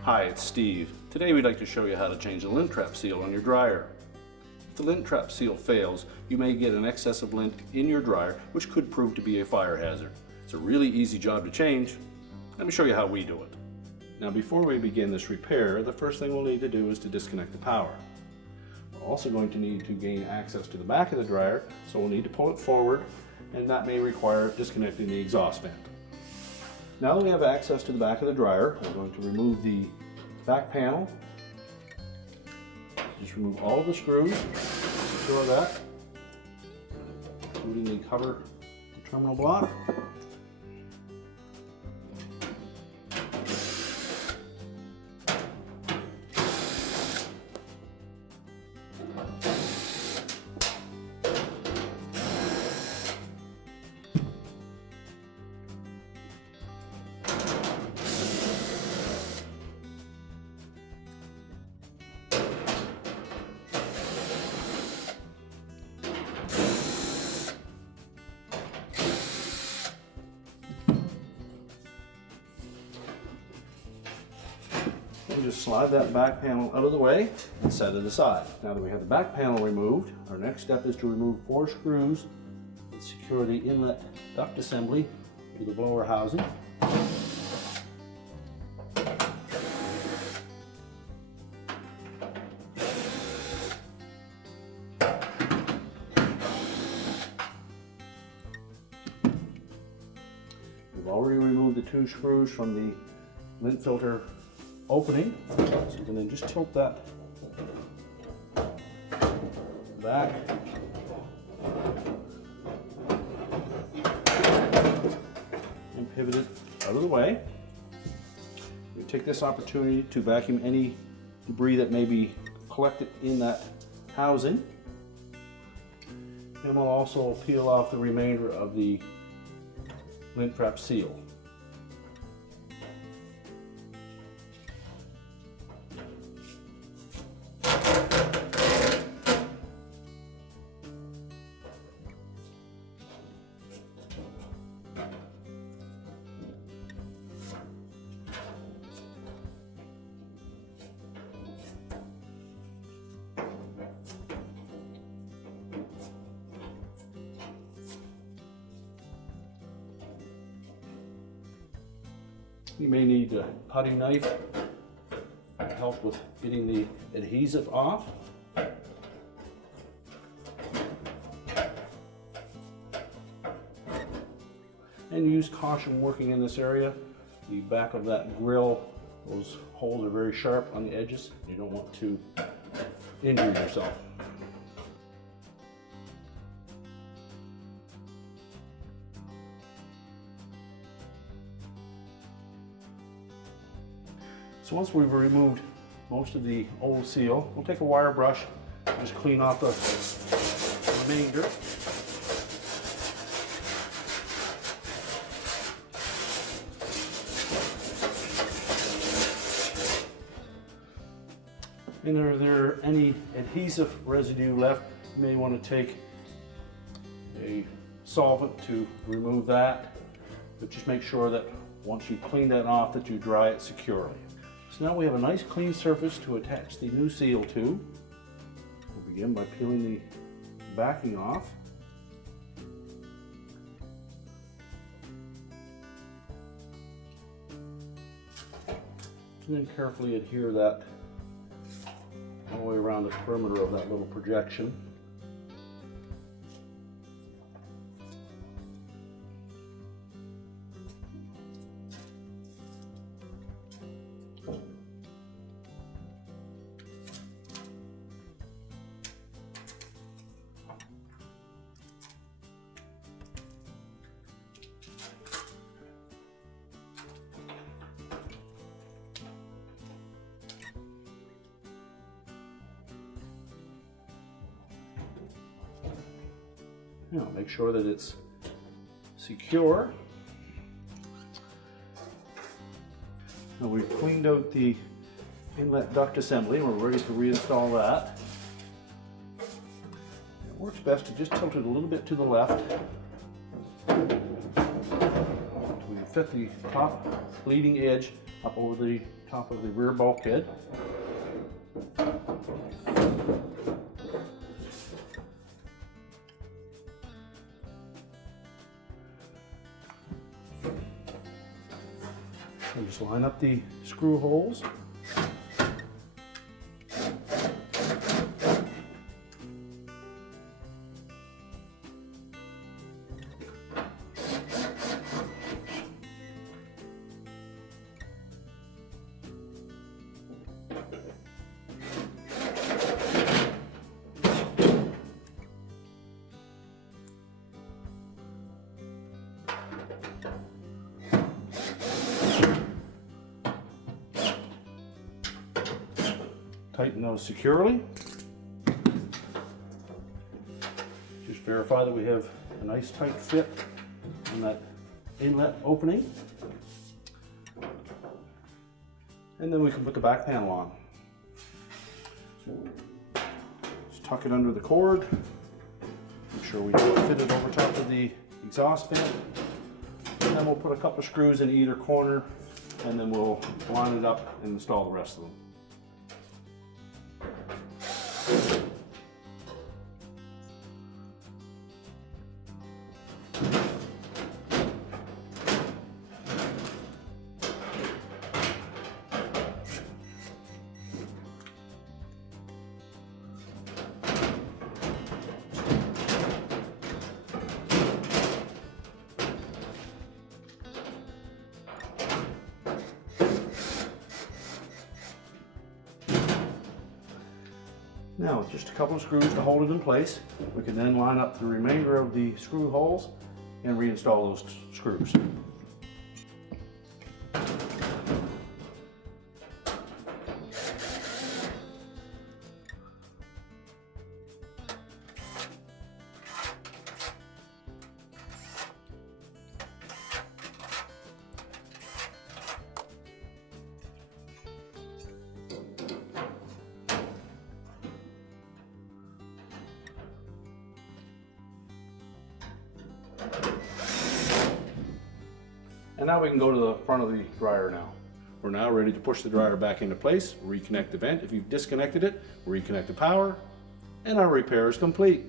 Hi, it's Steve. Today we'd like to show you how to change the lint trap seal on your dryer. If the lint trap seal fails, you may get an excess of lint in your dryer, which could prove to be a fire hazard. It's a really easy job to change. Let me show you how we do it. Now, before we begin this repair, the first thing we'll need to do is to disconnect the power. We're also going to need to gain access to the back of the dryer, so we'll need to pull it forward, and that may require disconnecting the exhaust vent. Now that we have access to the back of the dryer, we're going to remove the back panel. Just remove all of the screws, secure that, including the cover terminal block. And just slide that back panel out of the way and set it aside. Now that we have the back panel removed, our next step is to remove 4 screws that secure the inlet duct assembly to the blower housing. We've already removed the 2 screws from the lint filter opening, so you can then just tilt that back and pivot it out of the way. We take this opportunity to vacuum any debris that may be collected in that housing, and we'll also peel off the remainder of the lint trap seal. You may need a putty knife to help with getting the adhesive off. And use caution working in this area. The back of that grill, those holes are very sharp on the edges. You don't want to injure yourself. So once we've removed most of the old seal, we'll take a wire brush and just clean off the remainder. And if there are any adhesive residue left, you may want to take a solvent to remove that, but just make sure that once you clean that off that you dry it securely. So now we have a nice clean surface to attach the new seal to. We'll begin by peeling the backing off. And then carefully adhere that all the way around the perimeter of that little projection. Now make sure that it's secure. Now we've cleaned out the inlet duct assembly and we're ready to reinstall that. It works best to just tilt it a little bit to the left fit the top leading edge up over the top of the rear bulkhead. And just line up the screw holes. Tighten those securely. Just verify that we have a nice tight fit on that inlet opening. And then we can put the back panel on. Just tuck it under the cord. Make sure we don't fit it over top of the exhaust vent. And then we'll put a couple of screws in either corner, and then we'll line it up and install the rest of them. Now, with just a couple of screws to hold it in place, we can then line up the remainder of the screw holes and reinstall those screws. And now we can go to the front of the dryer now. We're now ready to push the dryer back into place, reconnect the vent if you've disconnected it, reconnect the power, and our repair is complete.